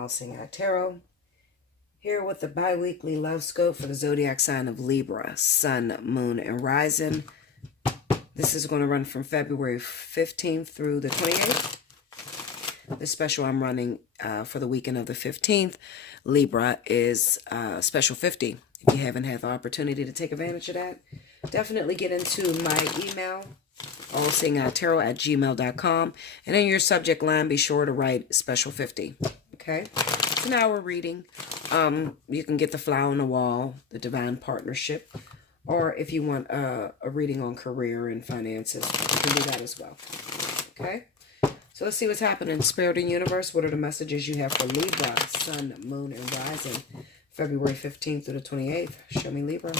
Allseeingeyetarot, here with the bi-weekly love scope for the zodiac sign of Libra, Sun, Moon, and Rising. This is going to run from February 15th through the 28th. The special I'm running for the weekend of the 15th, Libra, is special 50. If you haven't had the opportunity to take advantage of that, definitely get into my email, allseeingeyetarot@gmail.com, and in your subject line, be sure to write special 50. Okay? It's an hour reading. You can get the flower on the wall, the divine partnership, or if you want a reading on career and finances, you can do that as well. Okay? So let's see what's happening in Spirit and Universe. What are the messages you have for Libra, Sun, Moon, and Rising, February 15th through the 28th? Show me Libra.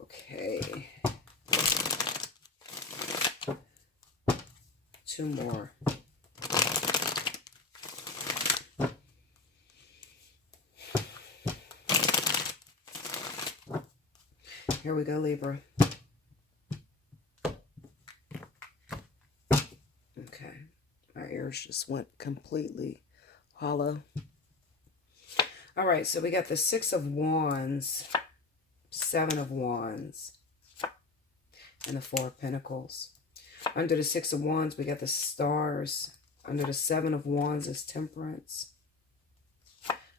Okay. 2 more. Here we go, Libra. Okay. My ears just went completely hollow. All right, so we got the 6 of Wands, 7 of Wands, and the 4 of Pentacles. Under the 6 of Wands, we got the Stars. Under the 7 of Wands is Temperance.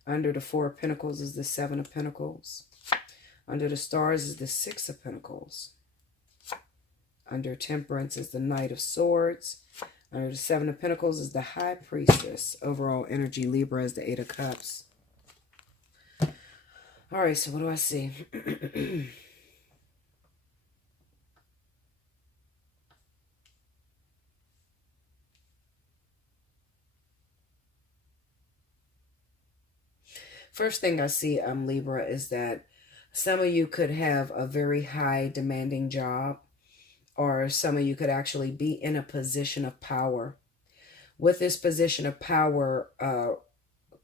Under the 4 of Pentacles is the 7 of Pentacles. Under the Stars is the 6 of Pentacles. Under Temperance is the Knight of Swords. Under the 7 of Pentacles is the High Priestess. Overall energy, Libra, is the 8 of Cups. All right, so what do I see? First thing I see, Libra, is that some of you could have a very high demanding job, or some of you could actually be in a position of power. With this position of power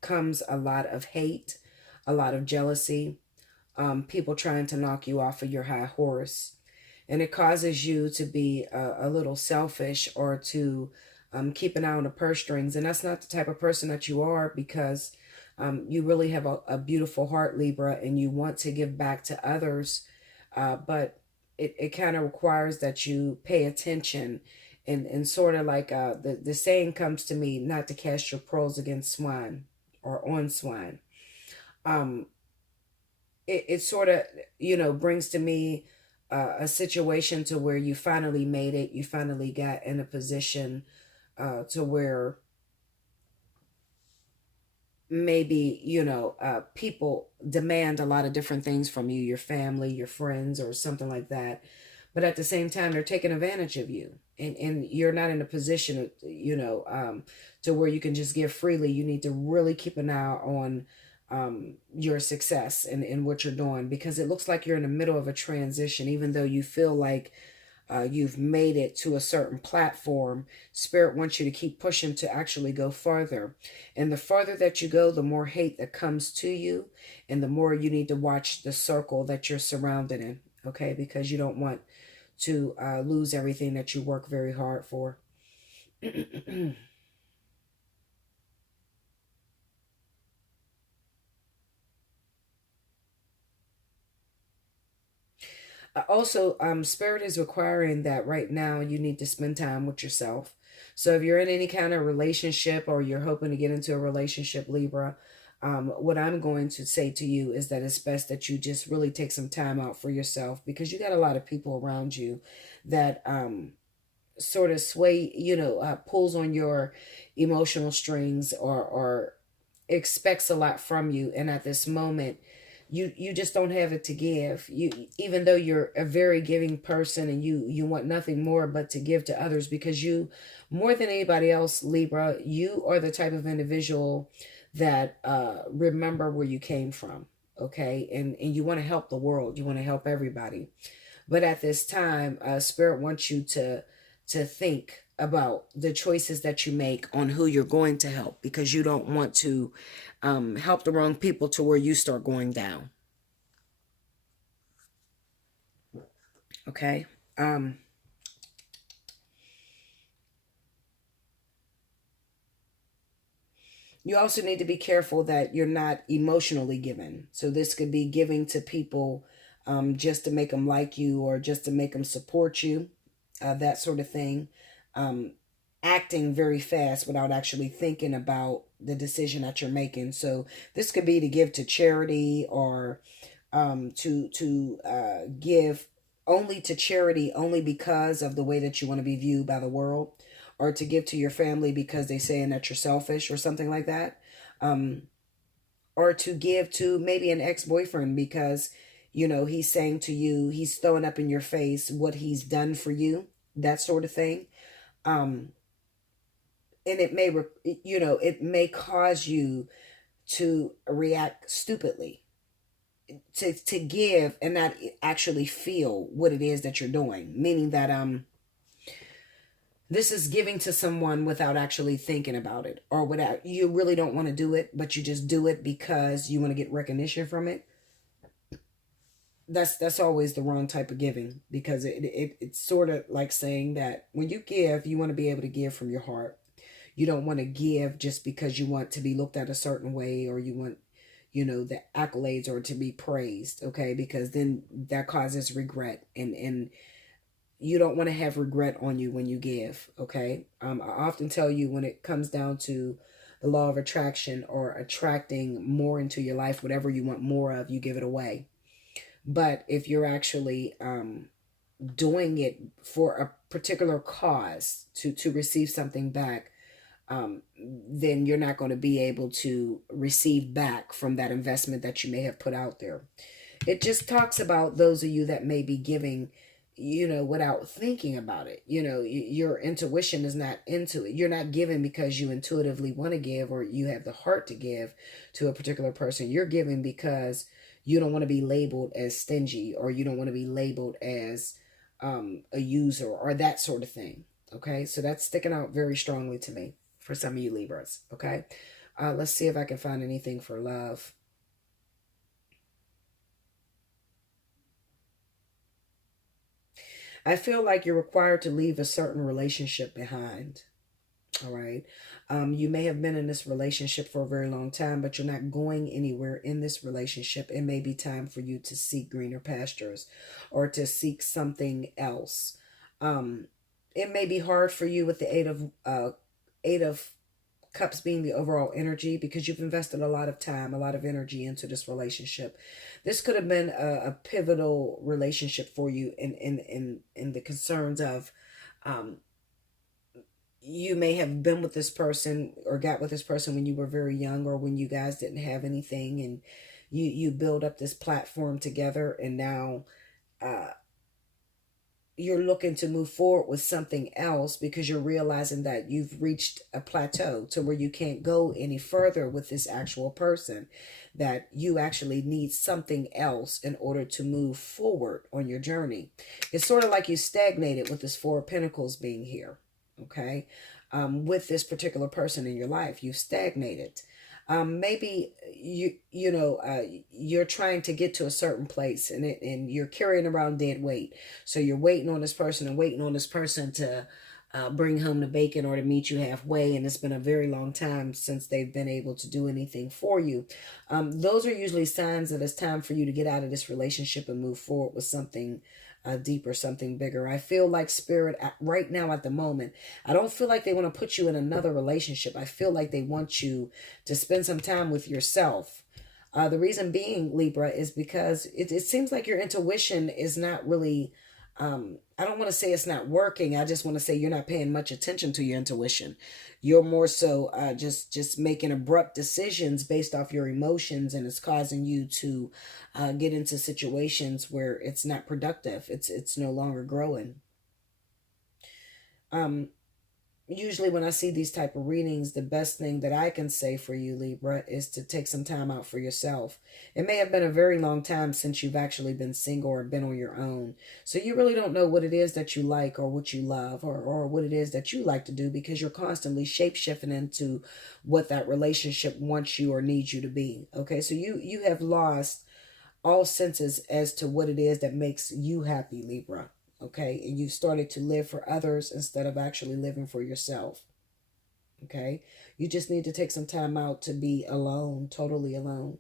comes a lot of hate, a lot of jealousy, people trying to knock you off of your high horse. And it causes you to be a little selfish, or to keep an eye on the purse strings. And that's not the type of person that you are, because you really have a beautiful heart, Libra, and you want to give back to others. But it kind of requires that you pay attention, and sort of like the saying comes to me, not to cast your pearls against swine or on swine. It sort of, brings to me a situation to where you finally made it. You finally got in a position to where maybe, people demand a lot of different things from you, your family, your friends, or something like that. But at the same time, they're taking advantage of you, and you're not in a position, to where you can just give freely. You need to really keep an eye on your success and what you're doing, because it looks like you're in the middle of a transition. Even though you feel like you've made it to a certain platform, Spirit wants you to keep pushing to actually go farther. And the farther that you go, the more hate that comes to you, and the more you need to watch the circle that you're surrounded in, okay? Because you don't want to lose everything that you work very hard for. Also, Spirit is requiring that right now you need to spend time with yourself. So if you're in any kind of relationship, or you're hoping to get into a relationship, Libra, what I'm going to say to you is that it's best that you just really take some time out for yourself, because you got a lot of people around you that sort of sway, pulls on your emotional strings, or expects a lot from you. And at this moment, you just don't have it to give. Even though you're a very giving person, and you want nothing more but to give to others, because you, more than anybody else, Libra, you are the type of individual that remember where you came from, okay? And you want to help the world. You want to help everybody. But at this time, Spirit wants you to think about the choices that you make on who you're going to help, because you don't want to help the wrong people to where you start going down. Okay? You also need to be careful that you're not emotionally giving. So this could be giving to people just to make them like you or just to make them support you, that sort of thing. Um, Acting very fast without actually thinking about the decision that you're making. So this could be to give to charity or to give only to charity only because of the way that you want to be viewed by the world, or to give to your family because they saying that you're selfish or something like that, um, or to give to maybe an ex-boyfriend because he's saying to you, he's throwing up in your face what he's done for you, that sort of thing. um, and it may cause you to react stupidly, to give and not actually feel what it is that you're doing, meaning that this is giving to someone without actually thinking about it, or without, you really don't want to do it but you just do it because you want to get recognition from it. That's always the wrong type of giving, because it's sort of like saying that when you give, you want to be able to give from your heart. You don't want to give just because you want to be looked at a certain way, or you want the accolades or to be praised, okay? Because then that causes regret, and you don't want to have regret on you when you give, okay? I often tell you, when it comes down to the law of attraction or attracting more into your life, whatever you want more of, you give it away. But if you're actually doing it for a particular cause to receive something back, then you're not going to be able to receive back from that investment that you may have put out there. It just talks about those of you that may be giving, without thinking about it. Your intuition is not into it. You're not giving because you intuitively want to give, or you have the heart to give to a particular person. You're giving because you don't want to be labeled as stingy, or you don't want to be labeled as a user, or that sort of thing. Okay, so that's sticking out very strongly to me for some of you Libras. Okay, let's see if I can find anything for love. I feel like you're required to leave a certain relationship behind. All right. You may have been in this relationship for a very long time, but you're not going anywhere in this relationship. It may be time for you to seek greener pastures, or to seek something else. It may be hard for you with the eight of cups being the overall energy, because you've invested a lot of time, a lot of energy into this relationship. This could have been a pivotal relationship for you in the concerns of, you may have been with this person or got with this person when you were very young, or when you guys didn't have anything, and you build up this platform together, and now you're looking to move forward with something else, because you're realizing that you've reached a plateau to where you can't go any further with this actual person, that you actually need something else in order to move forward on your journey. It's sort of like you stagnated with this Four of Pentacles being here. Okay, with this particular person in your life, you've stagnated. Maybe you're trying to get to a certain place, and you're carrying around dead weight. So you're waiting on this person and waiting on this person to bring home the bacon, or to meet you halfway, and it's been a very long time since they've been able to do anything for you. Those are usually signs that it's time for you to get out of this relationship and move forward with something deeper, something bigger. I feel like Spirit right now at the moment, I don't feel like they want to put you in another relationship. I feel like they want you to spend some time with yourself. The reason being, Libra, is because it seems like your intuition is not really, I don't want to say it's not working. I just want to say you're not paying much attention to your intuition. You're more so just making abrupt decisions based off your emotions, and it's causing you to get into situations where it's not productive. It's no longer growing. Usually when I see these type of readings, the best thing that I can say for you, Libra, is to take some time out for yourself. It may have been a very long time since you've actually been single or been on your own. So you really don't know what it is that you like, or what you love, or what it is that you like to do, because you're constantly shape-shifting into what that relationship wants you or needs you to be. Okay, so you have lost all senses as to what it is that makes you happy, Libra. Okay, and you've started to live for others instead of actually living for yourself. Okay, You just need to take some time out to be alone, totally alone.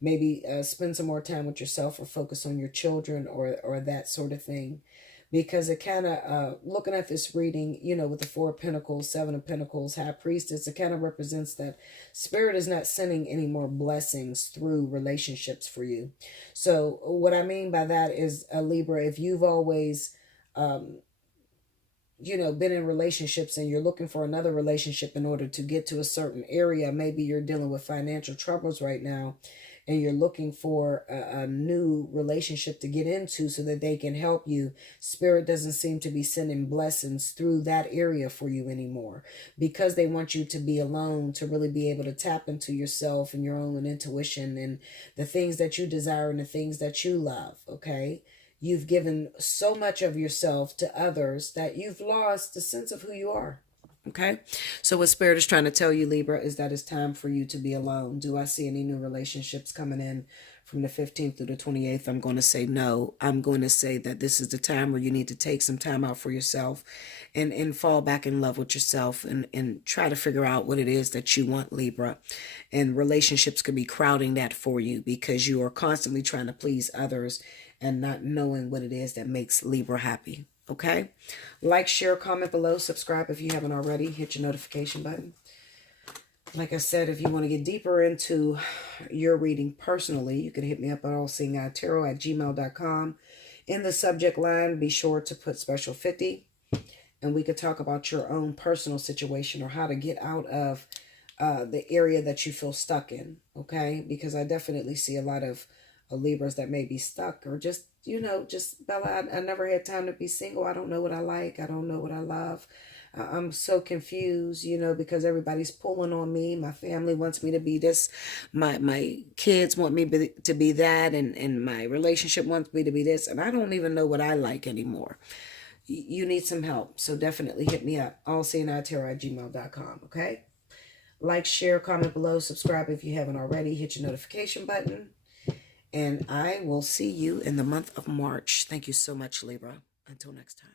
Maybe spend some more time with yourself or focus on your children or that sort of thing. Because it kind of, looking at this reading, with the Four of Pentacles, Seven of Pentacles, High Priestess, it kind of represents that Spirit is not sending any more blessings through relationships for you. So what I mean by that is, Libra, if you've always, been in relationships and you're looking for another relationship in order to get to a certain area, maybe you're dealing with financial troubles right now, and you're looking for a new relationship to get into so that they can help you. Spirit doesn't seem to be sending blessings through that area for you anymore, because they want you to be alone, to really be able to tap into yourself and your own intuition and the things that you desire and the things that you love, okay? You've given so much of yourself to others that you've lost the sense of who you are. Okay, so what Spirit is trying to tell you, Libra, is that it's time for you to be alone. Do I see any new relationships coming in from the 15th through the 28th? I'm going to say no. I'm going to say that this is the time where you need to take some time out for yourself and fall back in love with yourself and try to figure out what it is that you want, Libra. And relationships could be crowding that for you because you are constantly trying to please others and not knowing what it is that makes Libra happy. Okay, like, share, comment below, subscribe if you haven't already, hit your notification button. Like I said, if you want to get deeper into your reading personally, you can hit me up at allseeingeyetarot@gmail.com. In the subject line, be sure to put special 50, and we could talk about your own personal situation or how to get out of the area that you feel stuck in, okay? Because I definitely see a lot of Libras that may be stuck, or just, Bella, I never had time to be single. I don't know what I like. I don't know what I love. I'm so confused, because everybody's pulling on me. My family wants me to be this. My kids want me to be that. And my relationship wants me to be this. And I don't even know what I like anymore. You need some help. So definitely hit me up. Allseeingeyetarot@gmail.com. Okay? Like, share, comment below, subscribe if you haven't already. Hit your notification button. And I will see you in the month of March. Thank you so much, Libra. Until next time.